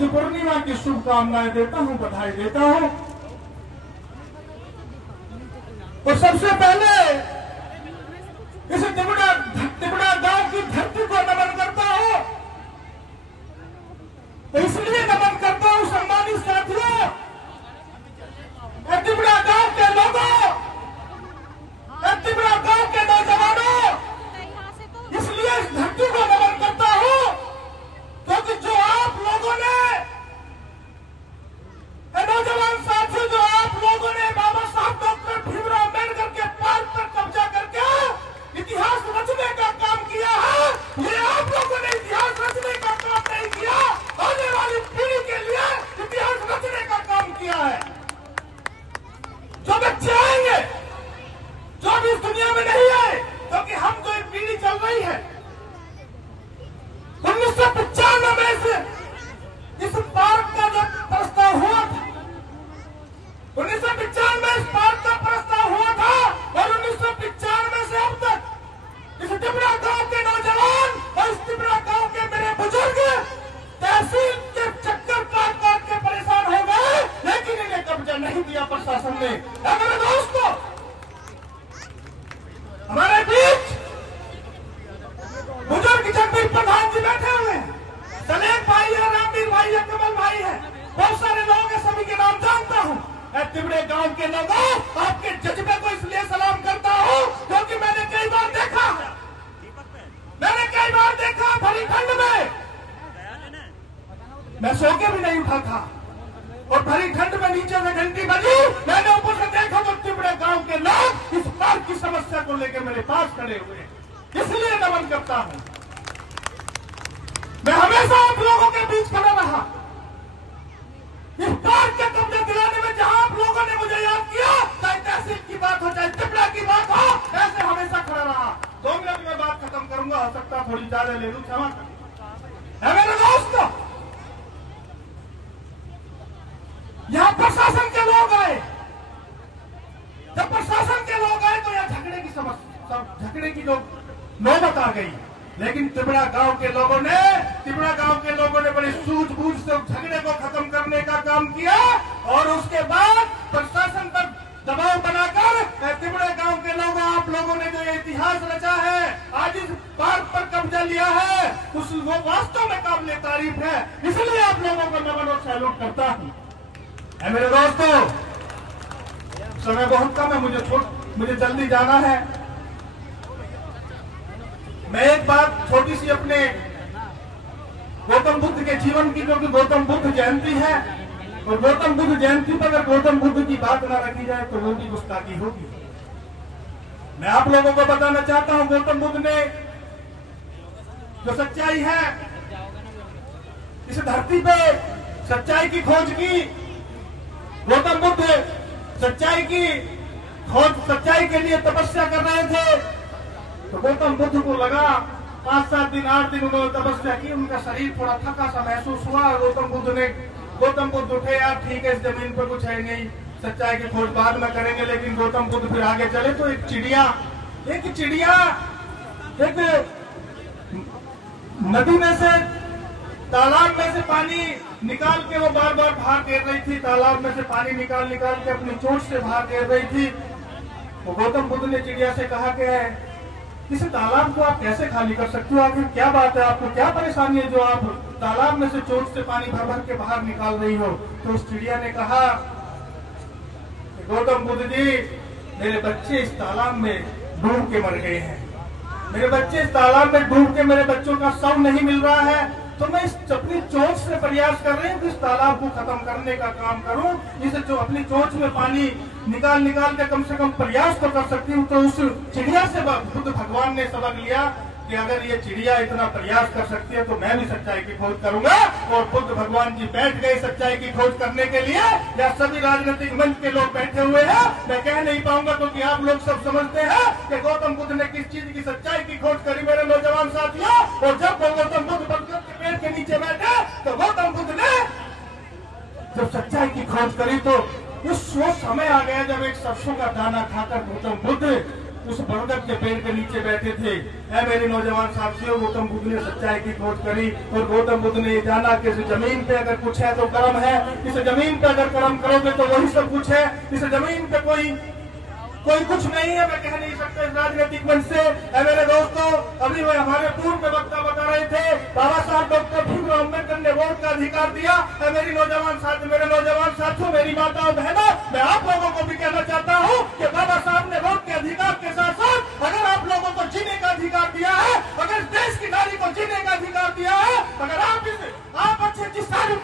बुद्ध पूर्णिमा की शुभकामनाएं देता हूं, बधाई देता हूं। तो सबसे पहले इस तिबड़ा गांव की धरती को नमन करता हूं। तो इसलिए नमन करता हूं सम्मानित साथियों, तिबड़ा गांव के लोगों, तिबड़ा गांव के नौजवानों, इसलिए इस धरती को नमन करता हूं क्योंकि जो आप लोगों ने, नौजवान साथियों, जो आप लोगों ने बाबा साहब डॉक्टर भीमराव अम्बेडकर के पार पर कब्जा करके इतिहास रचने का काम किया है, ये आप लोगों ने इतिहास रचने का काम नहीं किया, आने वाली पीढ़ी के लिए इतिहास रचने का काम किया है। जो बच्चे आएंगे, जो भी इस दुनिया में नहीं आए, क्योंकि हम जो एक पीढ़ी चल रही है 1995 में से इस पार्क का जब प्रस्ताव हुआ था, 1995 में इस पार्क का प्रस्ताव हुआ था और 1995 से अब तक इस तिबड़ा गांव के नौजवान और इस तिबड़ा गांव के मेरे बुजुर्ग तहसील के चक्कर काट के परेशान हो गए, लेकिन इन्हें कब्जा नहीं दिया प्रशासन ने। मेरे दोस्तों, हमारे बीच बुजुर्ग जगदीप प्रधान जी बैठे हुए हैं, सलेम भाई है, रामवीर भाई है, कमल भाई है, बहुत सारे लोग हैं, सभी के नाम जानता हूं। तिबड़े गांव के लोगों, आपके जज्बे को इसलिए सलाम करता हूं क्योंकि मैंने कई बार देखा भरी ठंड में, मैं सो के भी नहीं उठा था और भरी ठंड में नीचे से घंटी बजी, मैंने ऊपर से देखा तो तिबड़े गांव के लोग इस पार्क की समस्या को लेकर मेरे पास खड़े हुए, इसलिए नमन करता हूं। मैं हमेशा आप लोगों के बीच खड़ा रहा, इस पार्क के कब्जा दिलाने में जहां आप लोगों ने मुझे याद किया, चाहे तहसील की बात हो चाहे तिबड़ा की बात हो, ऐसे हमेशा खड़ा रहा। 2 मिनट में बात खत्म करूंगा, हो सकता थोड़ी ज्यादा ले लूं, क्षमा करें। मेरे दोस्तों, यहां प्रशासन के लोग आए, जब प्रशासन के लोग आए तो यहां झगड़े की जो नौबत आ गई, लेकिन तिबड़ा गांव के लोगों ने बड़ी सूझबूझ से झगड़े को खत्म करने का काम किया और उसके बाद प्रशासन पर दबाव बनाकर तिबड़े गांव के लोगों, आप लोगों ने जो ये इतिहास रचा है, आज इस पार्क पर कब्जा लिया है, वो वास्तव में काबिले तारीफ है, इसलिए आप लोगों को नमन और सैल्यूट करता हूं। मेरे दोस्तों, समय बहुत कम है, मुझे जल्दी जाना है। मैं एक बात छोटी सी अपने गौतम बुद्ध के जीवन की, क्योंकि गौतम बुद्ध जयंती है और गौतम बुद्ध जयंती पर अगर गौतम बुद्ध की बात ना रखी जाए तो वो भी गुस्ताखी होगी। मैं आप लोगों को बताना चाहता हूं, गौतम बुद्ध ने जो सच्चाई है, इस धरती पे सच्चाई की खोज की। गौतम बुद्ध सच्चाई के लिए तपस्या कर रहे थे, तो गौतम बुद्ध को लगा 5-7 दिन 8 दिन उन्होंने तपस्या की, उनका शरीर थोड़ा थका सा महसूस हुआ। गौतम बुद्ध उठे, यार ठीक है, इस जमीन पर कुछ है नहीं, सच्चाई की खोज बाद में करेंगे। लेकिन गौतम बुद्ध फिर आगे चले तो एक चिड़िया एक नदी में से, तालाब में से पानी निकाल के वो बार बार बाहर गिर रही थी, तालाब में से पानी निकाल के अपनी चोंच से बाहर गिर रही थी। तो गौतम बुद्ध ने चिड़िया से कहा कि इस तालाब को आप कैसे खाली कर सकते हो, आखिर क्या बात है, आपको क्या परेशानी है जो आप तालाब में से चोंच से पानी भर भर के बाहर निकाल रही हो। तो उस चिड़िया ने कहा, गौतम बुद्ध जी, मेरे बच्चे इस तालाब में डूब के मर गए हैं, मेरे बच्चे इस तालाब में डूब के, मेरे बच्चों का शव नहीं मिल रहा है, तो मैं इस अपनी चोंच से प्रयास कर रही हूँ कि इस तालाब को खत्म करने का काम करूं, इसे जो अपनी चोंच में पानी निकाल के कम से कम प्रयास तो कर सकती हूँ। तो उस चिड़िया से बुद्ध भगवान ने सबक लिया कि अगर ये चिड़िया इतना प्रयास कर सकती है तो मैं भी सच्चाई की खोज करूंगा। और बुद्ध भगवान जी बैठ गए सच्चाई की खोज करने के लिए। या सभी राजनीतिक मंच के लोग बैठे हुए हैं, मैं कह नहीं पाऊंगा क्योंकि आप लोग सब समझते हैं कि गौतम बुद्ध ने किस चीज की सच्चाई की खोज करी मेरे नौजवान साथियों। और जब गौतम बुद्ध बरगद के पेड़ के नीचे बैठे तो गौतम बुद्ध ने जब सच्चाई की खोज करी तो उस समय आ गया जब एक सरसों का दाना खाकर गौतम बुद्ध उस बरगद के पेड़ के नीचे बैठे थे। ऐ मेरे नौजवान साथियों, गौतम बुद्ध ने सच्चाई की खोज करी और गौतम बुद्ध ने ये जाना कि इस जमीन पे अगर कुछ है तो कर्म है, इस जमीन पे अगर कर्म करोगे तो वही सब कुछ है, इस जमीन पे कोई कुछ नहीं है। मैं कह नहीं सकता इस राजनीतिक मंच से। मेरे दोस्तों, अभी वो हमारे पूर्व वक्ता बता रहे थे, बाबा साहब डॉक्टर भीमराव अम्बेडकर ने वोट का अधिकार दिया। मेरे नौजवान साथियों, मेरी माताओं बहनों, मैं आप लोगों को भी कहना चाहता हूँ कि बाबा साहब ने वोट के अधिकार के साथ साथ अगर आप लोगों को जीने का अधिकार दिया है, अगर देश की नारी को जीने का अधिकार दिया है, अगर आप अच्छी अच्छी साड़ी